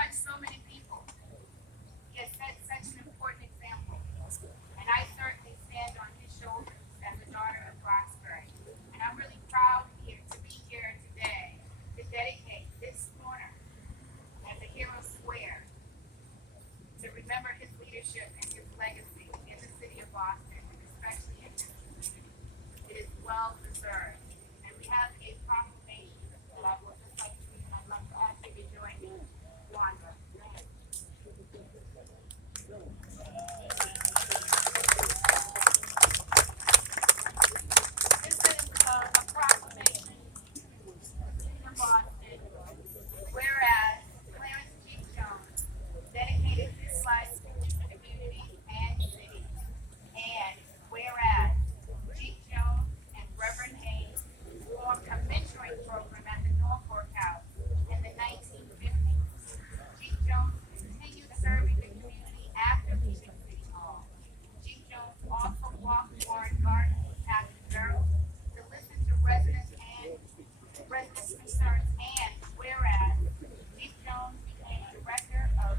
touched so many people. He has set such an important example. And I certainly stand on his shoulders as a daughter of Roxbury. And I'm really proud here to be here today to dedicate this corner as a hero square to remember his leadership and his legacy in the city of Boston, and especially in this community. It is well deserved. And we have a proclamation that I would just like to read, and I'd love to ask you to join me, Wanda. This is a proclamation for the city of Boston, whereas Clarence G. Jones dedicated his life to the community and city, and whereas G. Jones and Reverend Hayes formed a mentoring program at the Norfolk House in the 1950s. G. Jones continued serving the community after leaving City Hall. G. Jones also walked Warren Garden after Gerald to listen to residents' concerns, and whereas G. Jones became director of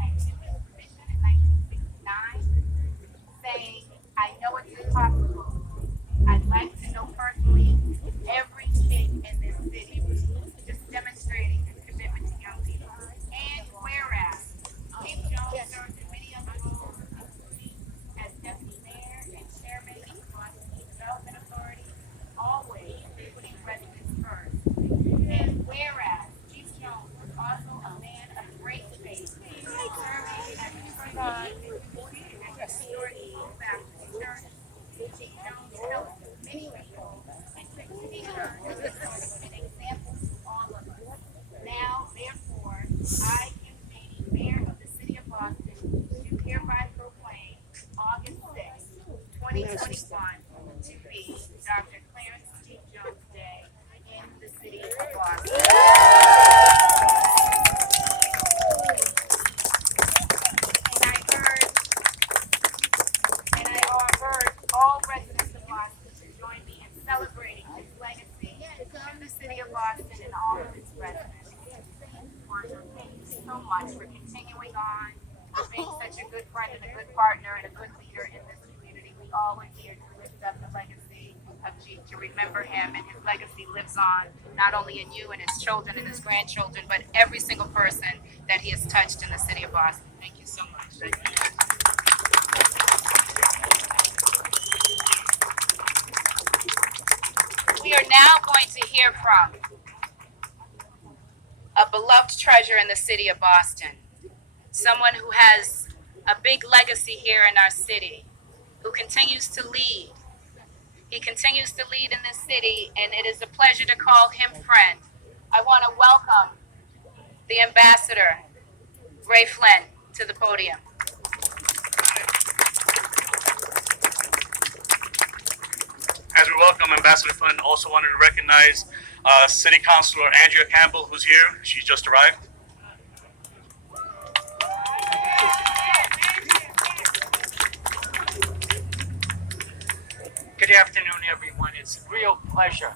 Activities Commission in 1969, saying, "I know it's impossible. I'd like to know personally every kid in this city," just demonstrating his commitment to young people. And whereas Chief Jones served in many other roles, including as deputy mayor and chairman of the Boston Development Authority, always putting residents first. And whereas Chief Jones was also a man of great faith, serving as trustee at the Historic Baptist Church. Chief Jones helped many people and continues to serve an example to all of us. Now, therefore, I, Kim Chaney, Mayor of the City of Boston, do hereby proclaim August 6, 2021 to be Dr. Clarence G. Jones Day in the City of Boston. And I urge all residents of Boston to join me in celebrating his legacy to the city of Boston and all of its residents. Wanda, thank you so much for continuing on, for being such a good friend and a good partner and a good leader in this community. We all are here to lift up the legacy of G, to remember him, and his legacy lives on not only in you and his children and his grandchildren, but every single person that he has touched in the city of Boston. Thank you so much. We are now going to hear from a beloved treasure in the city of Boston, someone who has a big legacy here in our city, who continues to lead. He continues to lead in this city, and it is a pleasure to call him friend. I want to welcome the ambassador, Ray Flynn, to the podium. As we welcome Ambassador Flynn, also wanted to recognize City Councilor Andrea Campbell, who's here. She just arrived. Good afternoon, everyone. It's a real pleasure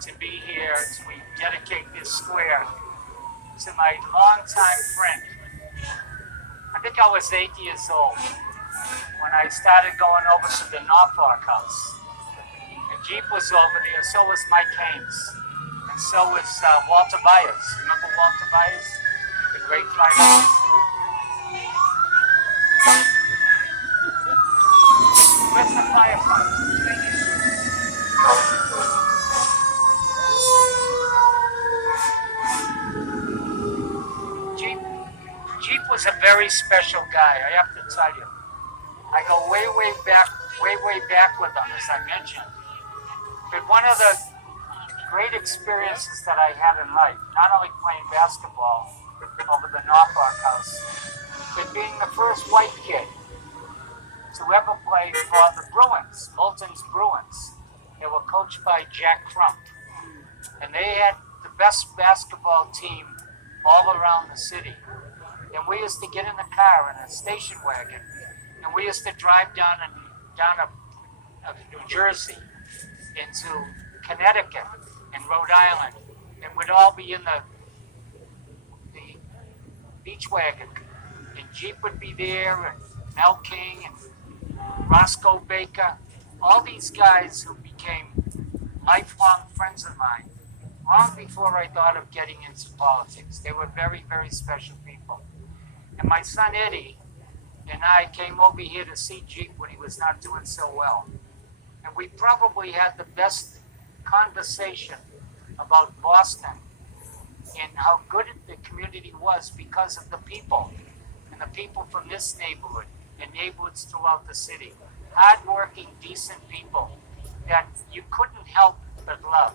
to be here as we dedicate this square to my longtime friend. I think I was 8 years old when I started going over to the Norfolk House. And Jeep was over there, so was Mike Haynes, and so was Walter Byers. Remember Walter Byers, the great fighter? Where's the firefighter? Jeep was a very special guy, I have to tell you. I go way back with him, as I mentioned. But one of the great experiences that I had in life, not only playing basketball over the Norfolk House, but being the first white kid to ever play for the Bruins, Moulton's Bruins. They were coached by Jack Crump. And they had the best basketball team all around the city. And we used to get in the car in a station wagon, and we used to drive down New Jersey into Connecticut and Rhode Island, and we'd all be in the beach wagon, and Jeep would be there, and Mel King, and Roscoe Baker, all these guys who became lifelong friends of mine long before I thought of getting into politics. They were very, very special people. And my son Eddie and I came over here to see Jeep when he was not doing so well. And we probably had the best conversation about Boston and how good the community was because of the people, and the people from this neighborhood and neighborhoods throughout the city. Hardworking, decent people that you couldn't help but love.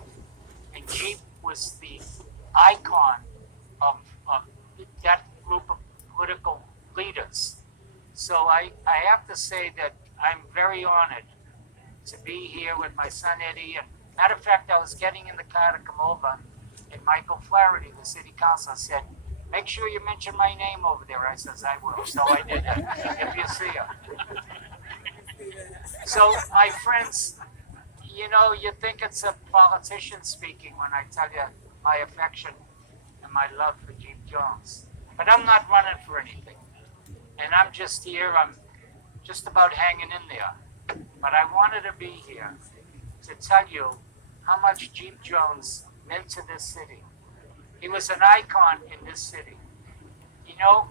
And Jeep was the icon of that group of political leaders. So I have to say that I'm very honored to be here with my son Eddie. And matter of fact, I was getting in the car to come over, and Michael Flaherty, the city councilor, said, "Make sure you mention my name over there." I says, "I will." So I did that, if you see her. So my friends, you know, you think it's a politician speaking when I tell you my affection and my love for Jeep Jones. But I'm not running for anything. And I'm just here, I'm just about hanging in there. But I wanted to be here to tell you how much Jeep Jones meant to this city. He was an icon in this city. You know,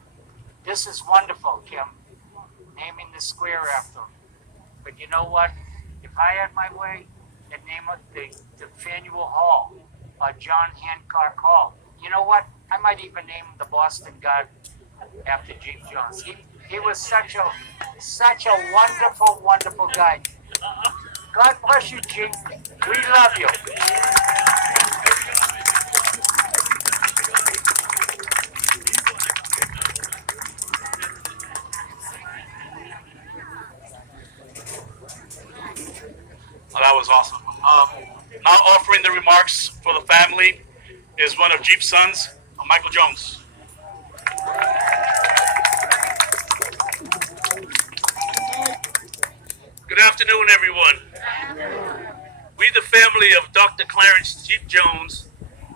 this is wonderful, Kim, naming the square after him. But you know what? If I had my way, I'd name it the Faneuil Hall or John Hancock Hall. You know what? I might even name the Boston Garden after Jeep Jones. He was such a wonderful, wonderful guy. God bless you, Jeep. We love you. Well, that was awesome. Now offering the remarks for the family is one of Jeep's sons, Michael Jones. Good afternoon, everyone. We, the family of Dr. Clarence Jeep Jones,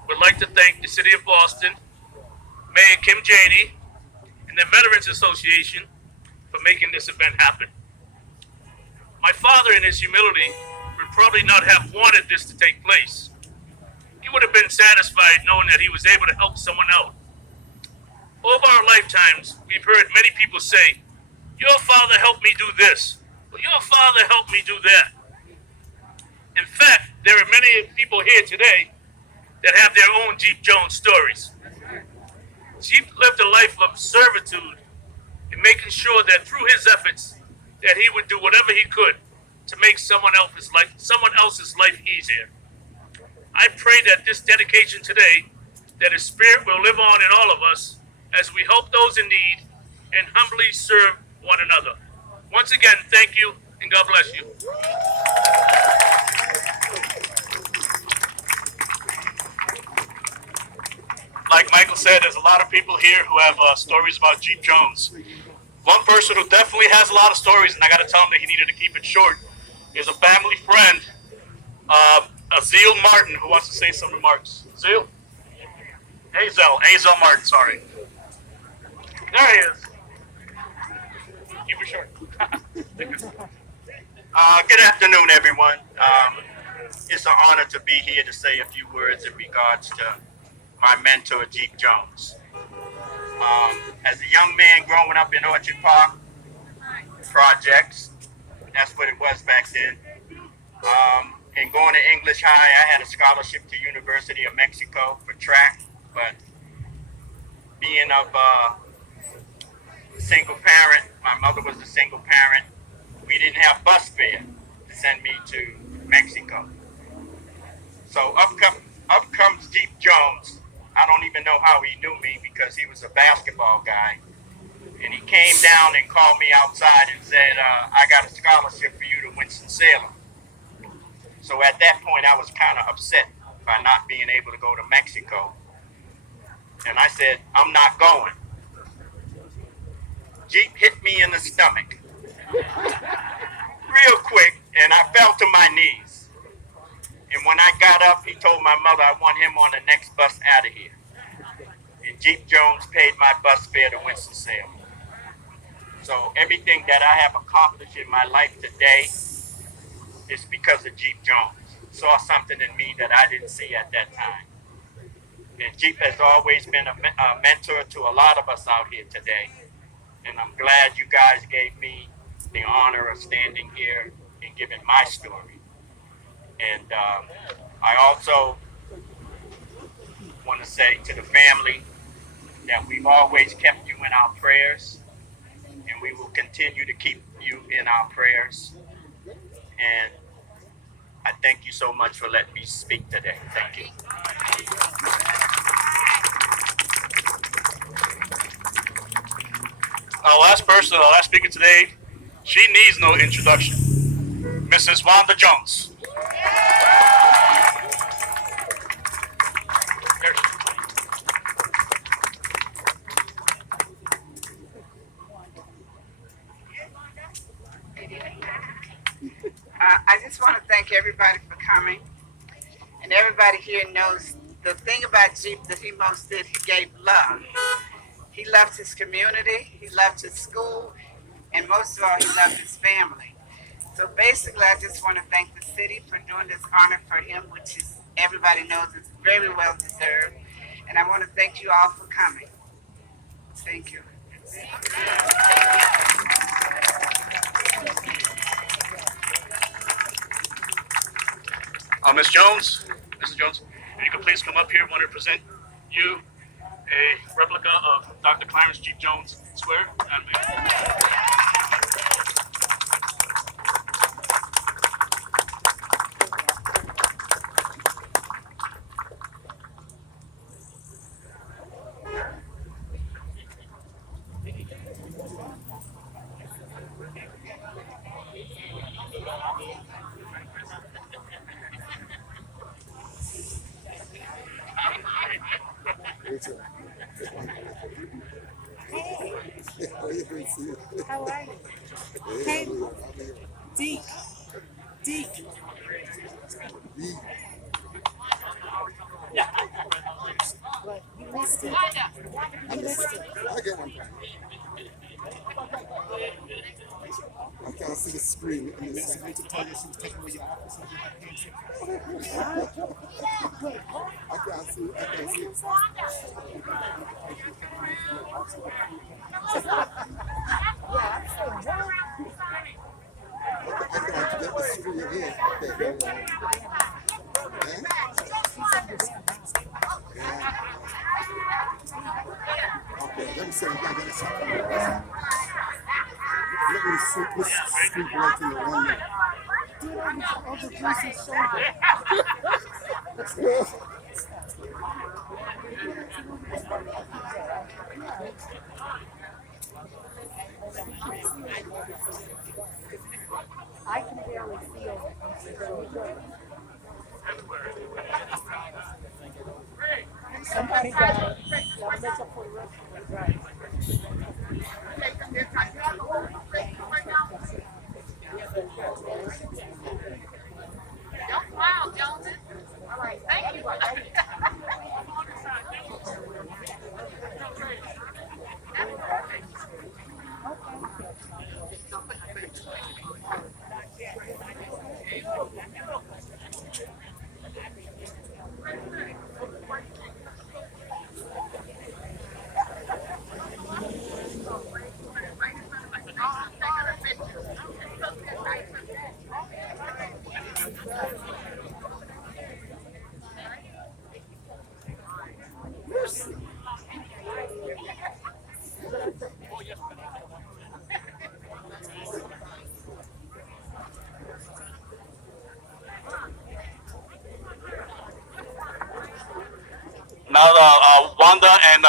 would like to thank the City of Boston, Mayor Kim Janey, and the Veterans Association for making this event happen. My father, in his humility, would probably not have wanted this to take place. He would have been satisfied knowing that he was able to help someone out. Over our lifetimes, we've heard many people say, "Your father helped me do this," or "Your father helped me do that." In fact, there are many people here today that have their own Jeep Jones stories. Jeep lived a life of servitude in making sure that through his efforts, that he would do whatever he could to make someone else's life easier. I pray that this dedication today, that his spirit will live on in all of us as we help those in need and humbly serve one another. Once again, thank you and God bless you. Like Michael said, there's a lot of people here who have stories about Jeep Jones. One person who definitely has a lot of stories, and I got to tell him that he needed to keep it short, is a family friend, Azil Martin, who wants to say some remarks. Azil? Hazel Martin, sorry. There he is. Keep it short. Good afternoon, everyone. It's an honor to be here to say a few words in regards to my mentor, Jeep Jones. As a young man growing up in Orchard Park projects, that's what it was back then, and going to English High, I had a scholarship to University of Mexico for track, but being of a single parent, my mother was a single parent, we didn't have bus fare to send me to Mexico. So up comes Jeep Jones. I don't even know how he knew me because he was a basketball guy. And he came down and called me outside and said, I got a scholarship for you to Winston-Salem. So at that point, I was kind of upset by not being able to go to Mexico. And I said, I'm not going. Jeep hit me in the stomach real quick, and I fell to my knees. And when I got up, he told my mother I want him on the next bus out of here. Jeep Jones paid my bus fare to Winston-Salem. So everything that I have accomplished in my life today is because of Jeep Jones. Saw something in me that I didn't see at that time. And Jeep has always been a mentor to a lot of us out here today. And I'm glad you guys gave me the honor of standing here and giving my story. And I also want to say to the family that we've always kept you in our prayers, and we will continue to keep you in our prayers. And I thank you so much for letting me speak today. Thank you. Our last person, our last speaker today, she needs no introduction. Mrs. Wanda Jones. I just want to thank everybody for coming. And everybody here knows the thing about Jeep that he most did, he gave love. He loved his community, he loved his school, and most of all, he loved his family. So basically, I just want to thank the city for doing this honor for him, which is, everybody knows it's very well deserved. And I want to thank you all for coming. Thank you. Ms. Jones, Mrs. Jones, if you could please come up here. I want to present you a replica of Dr. Clarence Jeep Jones Square. How are you? Hey, Deke. Deke. What? You missed it. You missed it. I get one. I can't see the screen. And the secretary to tell you she's taking away your office. I can't see. I can't see. I can't get the screen in. Okay. Okay, let me see. I got this. Let me see this screen right in the one minute. I can barely feel somebody got it. Gotta make up for the rest of it. Right. Don't smile, Jones. All right, thank you. That's perfect. Now, Wanda and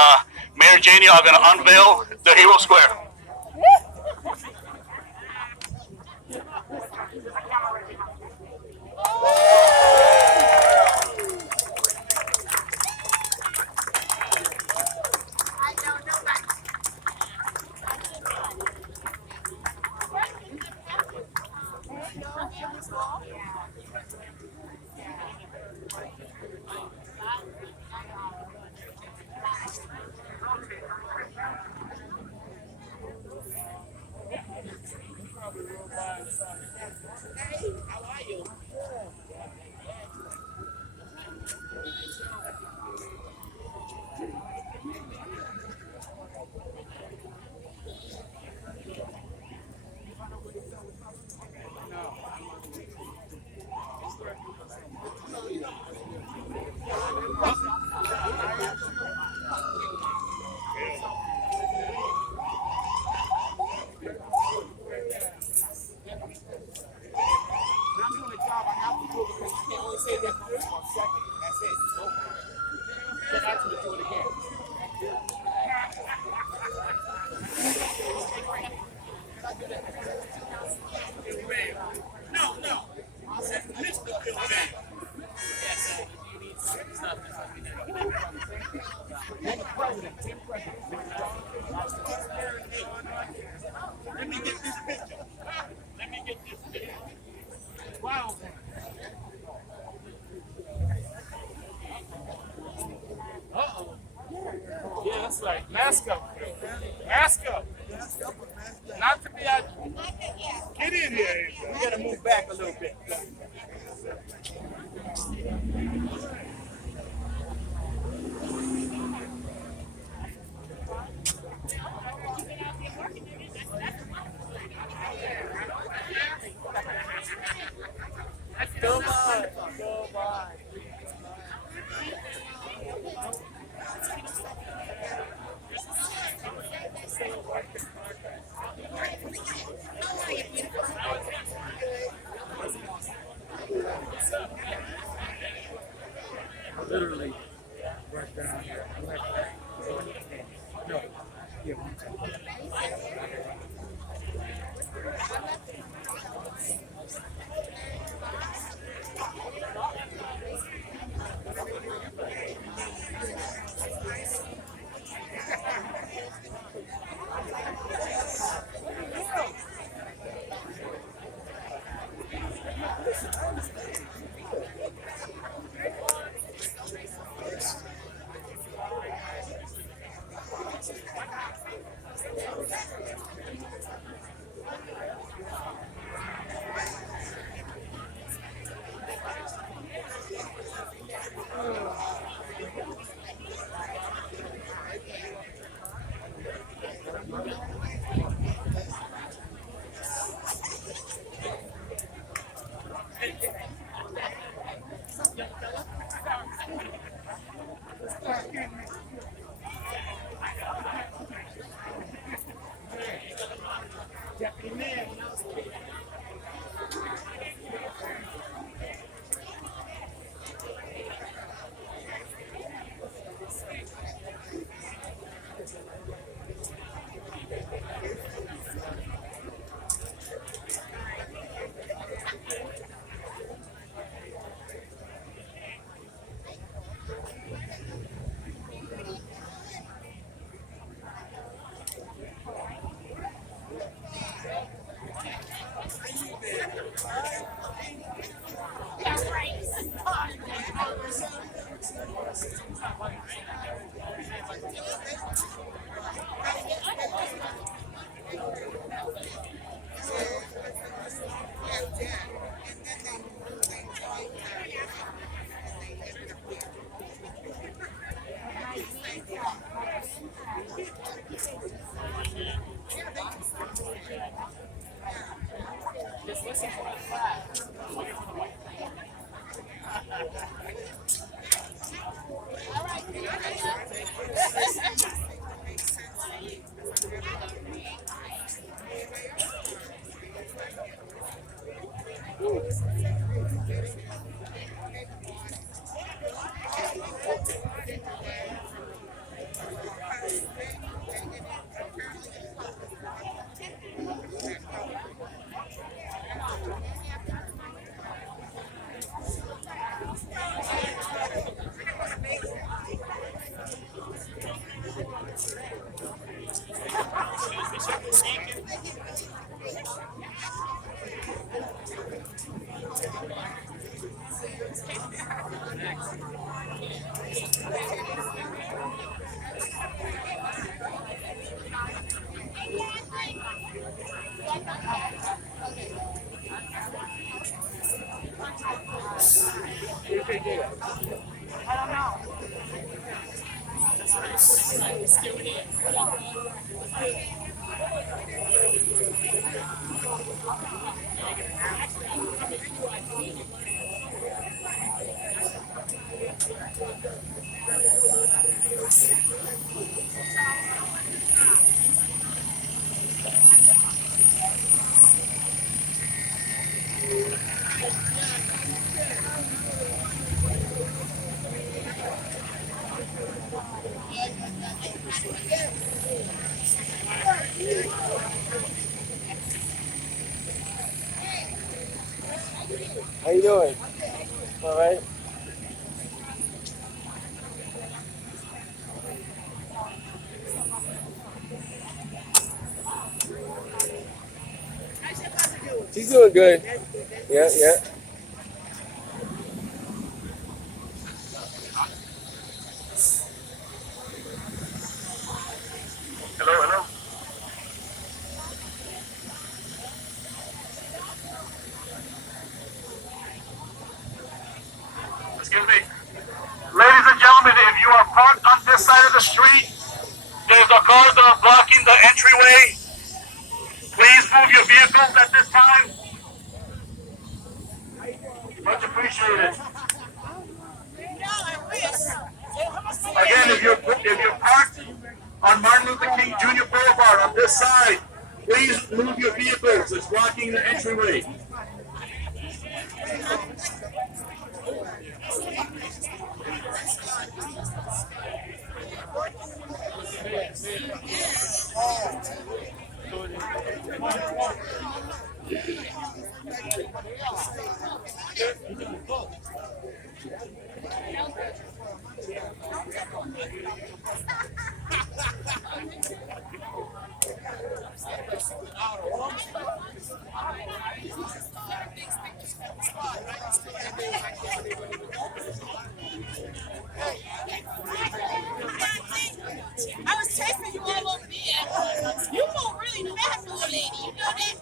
Mayor Janie are going to unveil the Hero Square. Uh-oh. Yeah, that's right. Mask up. Mask up. Not to be out. Get in here. We gotta move back a little bit. Come on. Come on. Literally right down here. No. Yeah, one time. you doing? All right. She's doing good. Yeah, yeah. Hello, hello. Excuse me. Ladies and gentlemen, if you are parked on this side of the street, there's the cars that are blocking the entryway. Please move your vehicles at this time. Much appreciated. Again, if you're parked on Martin Luther King Jr. Boulevard on this side, please move your vehicles. It's blocking the entryway. I was chasing you all over there. You move really fast, little lady. You know that?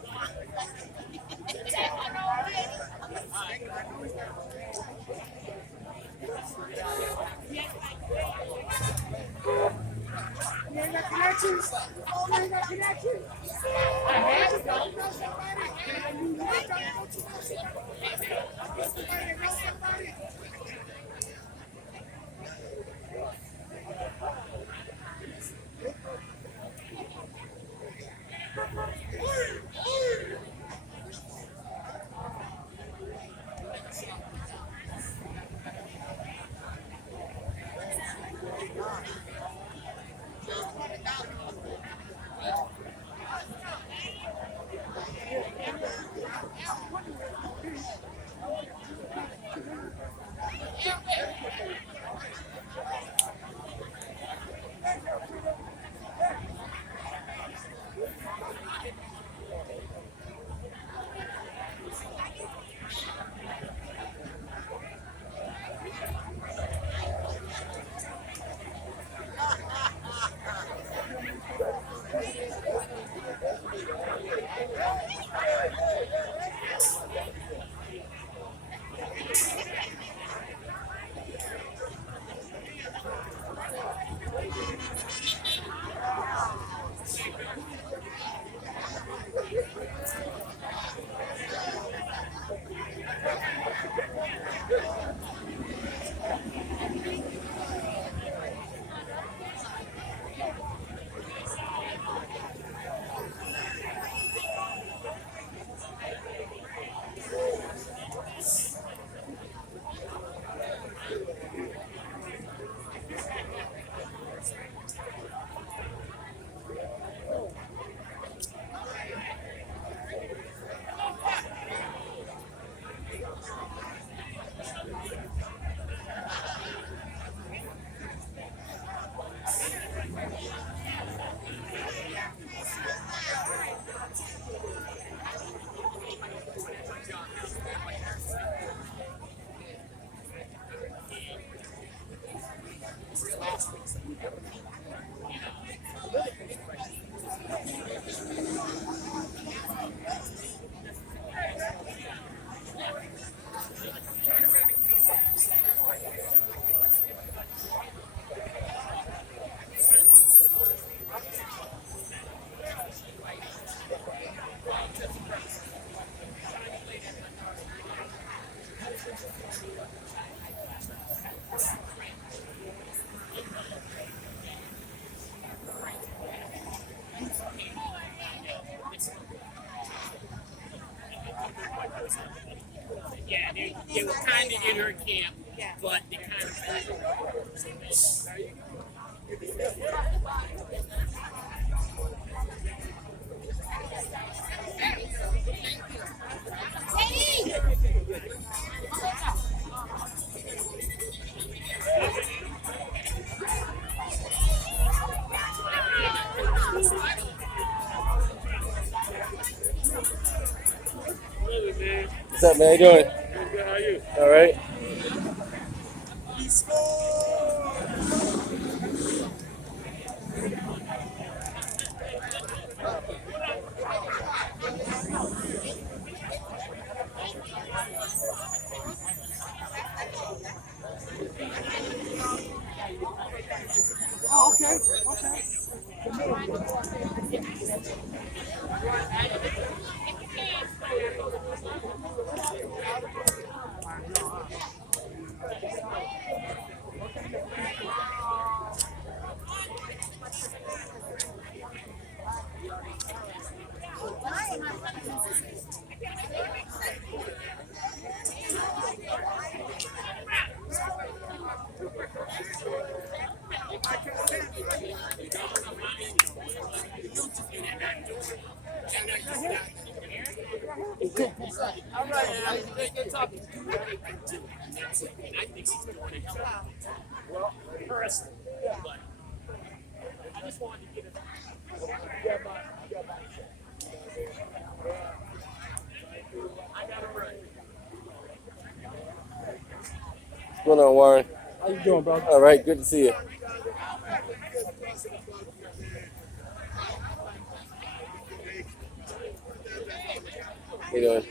Yeah, they were kind of in her camp, but they kind of. Hey! What's up, man? How you doing? Good, how are you? All right. Oh, okay. Okay. All right, Al. Good talking to you. And I think he's doing a hell of a job. Well, personally, but I just wanted to get it. I got it right. What's going on, Warren? How you doing, bro? All right. Good to see you. How you doing?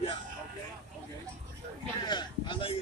Yeah, I like